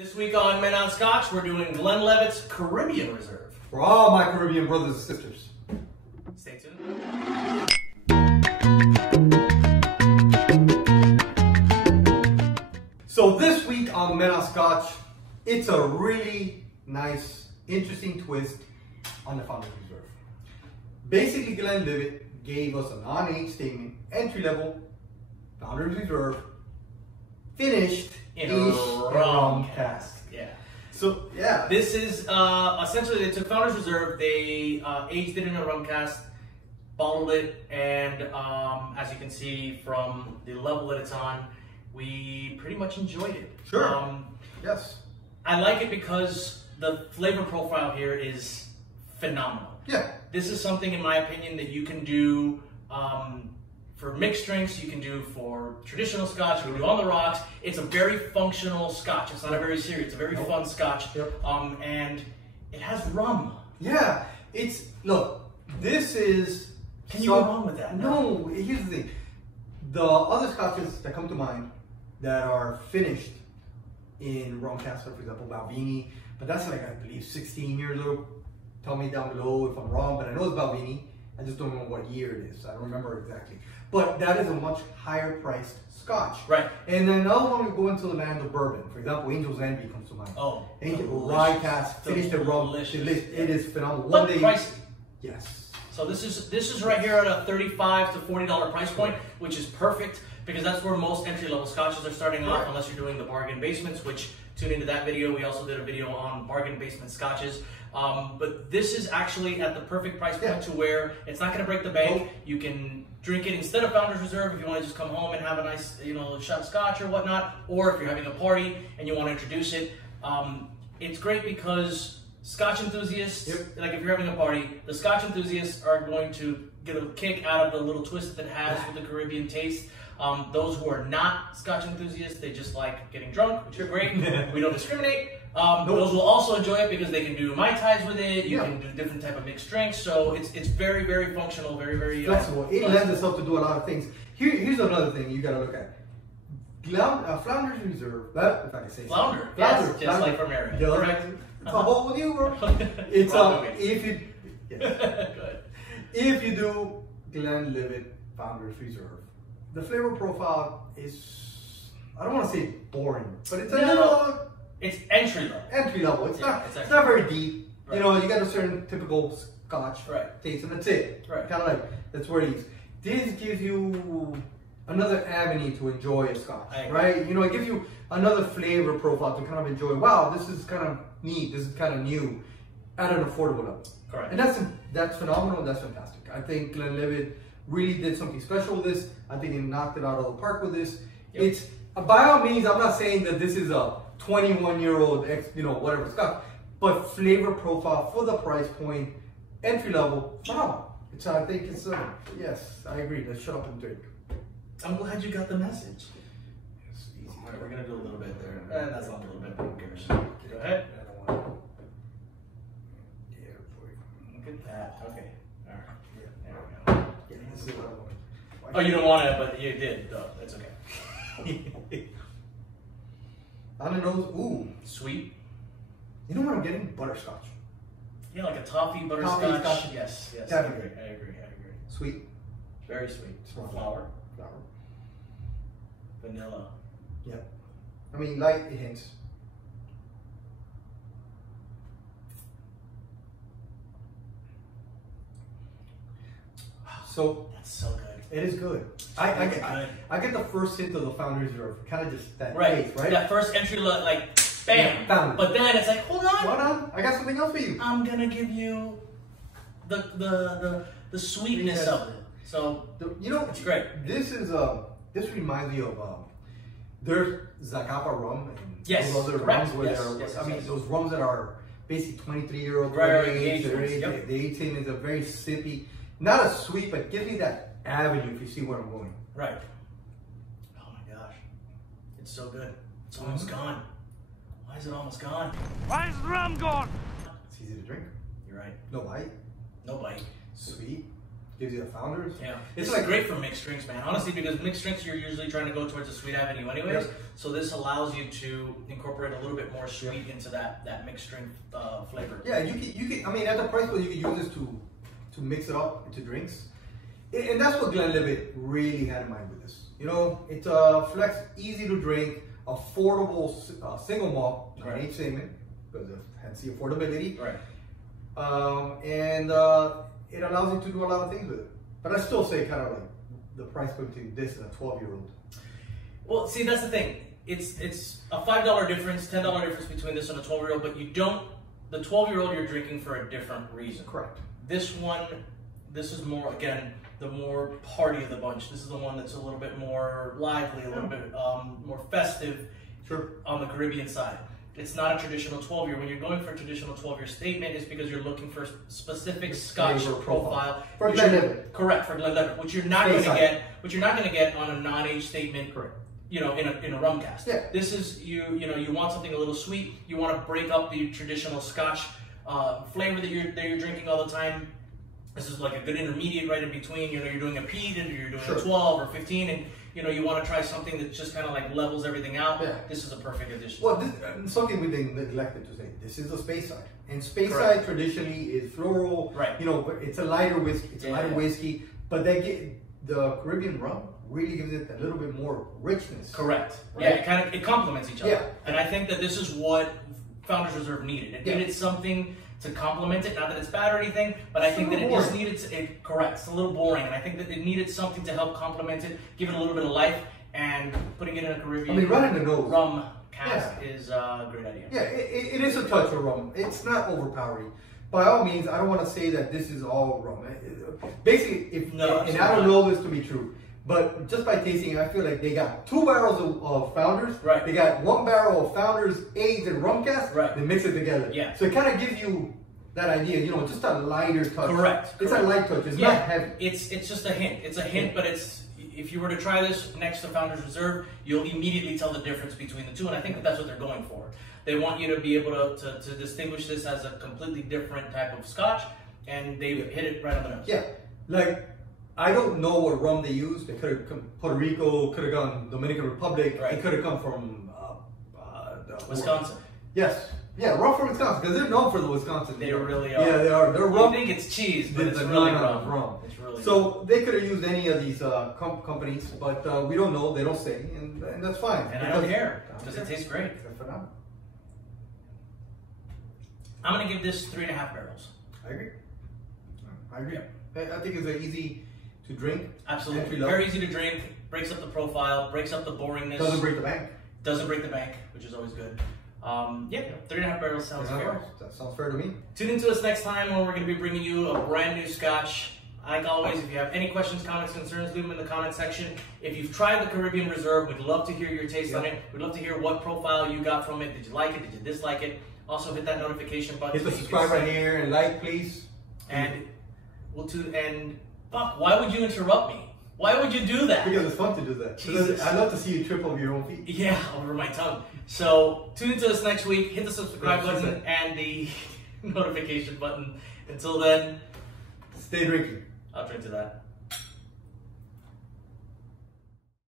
This week on Men on Scotch, we're doing Glenlivet's Carribean Reserve. For all my Caribbean brothers and sisters. Stay tuned. So this week on Men on Scotch, it's a really nice, interesting twist on the Founders Reserve. Basically, Glenlivet gave us a non-age statement, entry-level Founders Reserve, finished In a rum cask. Yeah. So, yeah. This is, essentially, they took Founders Reserve, they aged it in a rum cask, bottled it, and as you can see from the level that it's on, we pretty much enjoyed it. Sure. Yes. I like it because the flavor profile here is phenomenal. Yeah. This is something, in my opinion, that you can do for mixed drinks, you can do for traditional Scotch, you can do on the rocks. It's a very functional Scotch. It's not a very serious, it's a very fun Scotch. Yep. And it has rum. Yeah. Look, this is... Can you go wrong with that? No, here's the thing. The other Scotches that come to mind that are finished in rum casks, for example, Balvenie, but that's like, I believe, 16 years old. Tell me down below if I'm wrong, but I know it's Balvenie. I just don't know what year it is. I don't remember exactly. But that is a much higher priced Scotch. Right. And then now when we go into the land of bourbon, for example, Angel's Envy comes to mind. Oh, Angel Rye cask, finished in rum. It is phenomenal. One day, pricey. Yes. So this is right here at a $35 to $40 price point, which is perfect because that's where most entry-level Scotches are starting off, unless you're doing the bargain basements, which tune into that video. We also did a video on bargain basement Scotches. But this is actually at the perfect price point to where it's not going to break the bank. You can drink it instead of Founders Reserve if you want to just come home and have a nice, shot of Scotch or whatnot, or if you're having a party and you want to introduce it. It's great because Scotch enthusiasts, like if you're having a party, the Scotch enthusiasts are going to get a kick out of the little twist that it has with the Caribbean taste. Those who are not Scotch enthusiasts, they just like getting drunk, which is great. We don't discriminate. Those will also enjoy it because they can do Mai Tais with it. You can do different type of mixed drinks. So it's very, very functional, very, very flexible. It lends itself to do a lot of things. Here's another thing you got to look at. Flounders Reserve, if I can say Flounder, yes, just like from area. Correct. It's a whole new bro. It's if you do Glenlivet Founders Reserve, the flavor profile is, I don't want to say boring, but it's a little. It's entry level. Entry level. It's not very deep. Right. You got a certain typical Scotch taste, and that's it. Right. Kind of like that's where it is. This gives you another avenue to enjoy a Scotch, right? It gives you another flavor profile to kind of enjoy. Wow, this is kind of neat. This is kind of new, at an affordable level. Correct. And that's phenomenal. That's fantastic. I think Glenlivet really did something special with this. I think it knocked it out of the park with this. Yep. It's by all means, I'm not saying that this is a 21-year-old whatever Scotch, but flavor profile for the price point, entry level, phenomenal. I think it's yes, I agree. Let's shut up and drink. I'm glad you got the message. It's easy. All right, we're gonna do a little bit there. That's not a little bit. Who cares? Go ahead. I don't want to. Yeah, boy. Look at that. Okay. All right. Yeah. There we go. Yeah, this is what I want. Oh, you don't want it, but you did. Oh, that's okay. On the nose, ooh. Sweet. You know what I'm getting? Butterscotch. Yeah, like a toffee butterscotch. Scotch. Yes. Definitely. I agree. Sweet. Very sweet. Flour. Vanilla. Yep. I mean, light hints. So that's so good. It is good. I get the first hint of the Founders Reserve, kind of just that taste, right? That first entry, like bam. Yeah, but then it's like, hold on. Hold on, I got something else for you. I'm gonna give you the sweetness of it. So it's great. This reminds me of there's Zacapa rum and those other rums where those rums that are basically 23-year-old age. The 18 is a very sippy, not as sweet, but gives me that avenue if you see where I'm going. Right. Oh my gosh. It's so good. It's almost gone. Why is it almost gone? Why is the rum gone? It's easy to drink. You're right. No bite. No bite. Sweet. gives you the Founders. Yeah, it's like great for mixed drinks, man. Honestly, because mixed drinks you're usually trying to go towards a sweet avenue, anyways. Yep. So this allows you to incorporate a little bit more sweet into that mixed drink flavor. Yeah, you can. I mean, at the price point, you can use this to mix it up into drinks, and that's what Glenlivet really had in mind with this. You know, it's a flex, easy to drink, affordable single malt, Right. age statement, because hence the affordability. Right. And it allows you to do a lot of things with it. But I still say kind of like the price point between this and a 12-year-old. Well, see, that's the thing. It's a $5 difference, $10 difference between this and a 12-year-old, but you don't. The 12-year-old you're drinking for a different reason. Correct. This one, this is more, again, the more party of the bunch. This is the one that's a little bit more lively, a little bit more festive. Sure. On the Caribbean side. It's not a traditional 12-year. When you're going for a traditional 12-year statement, it's because you're looking for specific Scotch profile. For Glenlivet. Correct, for Glenlivet, which you're not going to get. Which you're not going to get on a non-age statement. Correct. You know, in a rum cast. Yeah. This is you know you want something a little sweet. You want to break up the traditional Scotch flavor that you're drinking all the time. This is like a good intermediate right in between. You know, you're doing a peat and you're doing a 12 or 15, and you know you want to try something that just kind of like levels everything out. Yeah. This is a perfect addition. Well, something we neglected to say. This is a Speyside, and Speyside traditionally is floral. Right. You know, but it's a lighter whiskey. It's a lighter whiskey, but the Caribbean rum really gives it a little bit more richness. Correct. Right? Yeah, it complements each other. Yeah. And I think that this is what Founders Reserve needed. It needed something to complement it. Not that it's bad or anything, but I think that it just needed correct. It's a little boring, and I think that it needed something to help complement it, give it a little bit of life, and putting it in a Caribbean. I mean, right in the nose. Rum cask is a great idea. Yeah, it is a touch of rum. It's not overpowering. By all means, I don't want to say that this is all rum. Basically, and I don't know this to be true, but just by tasting it, I feel like they got 2 barrels of Founders. Right. They got 1 barrel of Founders aged in rum cask. Right. They mix it together. Yeah. So it kind of gives you that idea, you know, just a lighter touch. Correct. It's a light touch. It's not heavy. It's just a hint. It's a hint, but it's if you were to try this next to Founders Reserve, you'll immediately tell the difference between the two, and I think that that's what they're going for. They want you to be able to distinguish this as a completely different type of Scotch, and they hit it right on the nose. Yeah, like I don't know what rum they use. They could have come Puerto Rico, could have gone Dominican Republic. Right. It could have come from Wisconsin. Yes. Yeah, rum from Wisconsin, because they're known for the Wisconsin. They really are. Yeah, they are. They're rum. You think it's cheese, but it's a really non rum. It's really so they could have used any of these companies, but we don't know. They don't say, and that's fine. And I don't care, because it tastes great. I'm going to give this 3.5 barrels. I agree. I think it's an easy to drink. Absolutely. Very easy to drink, breaks up the profile, breaks up the boringness. Doesn't break the bank. Doesn't break the bank, which is always good. Yeah, 3.5 barrels sounds fair. That sounds fair to me. Tune into us next time when we're going to be bringing you a brand new Scotch. Like always, if you have any questions, comments, concerns, leave them in the comment section. If you've tried the Caribbean Reserve, we'd love to hear your taste on it. We'd love to hear what profile you got from it. Did you like it? Did you dislike it? Also, hit that notification button. Hit the subscribe right here and like, please. And Buck, why would you interrupt me? Why would you do that? Because it's fun to do that. Jesus. I love to see you trip over your own feet. Yeah, over my tongue. So tune into us next week. Hit the subscribe button and the notification button. Until then, stay drinking. I'll drink to that.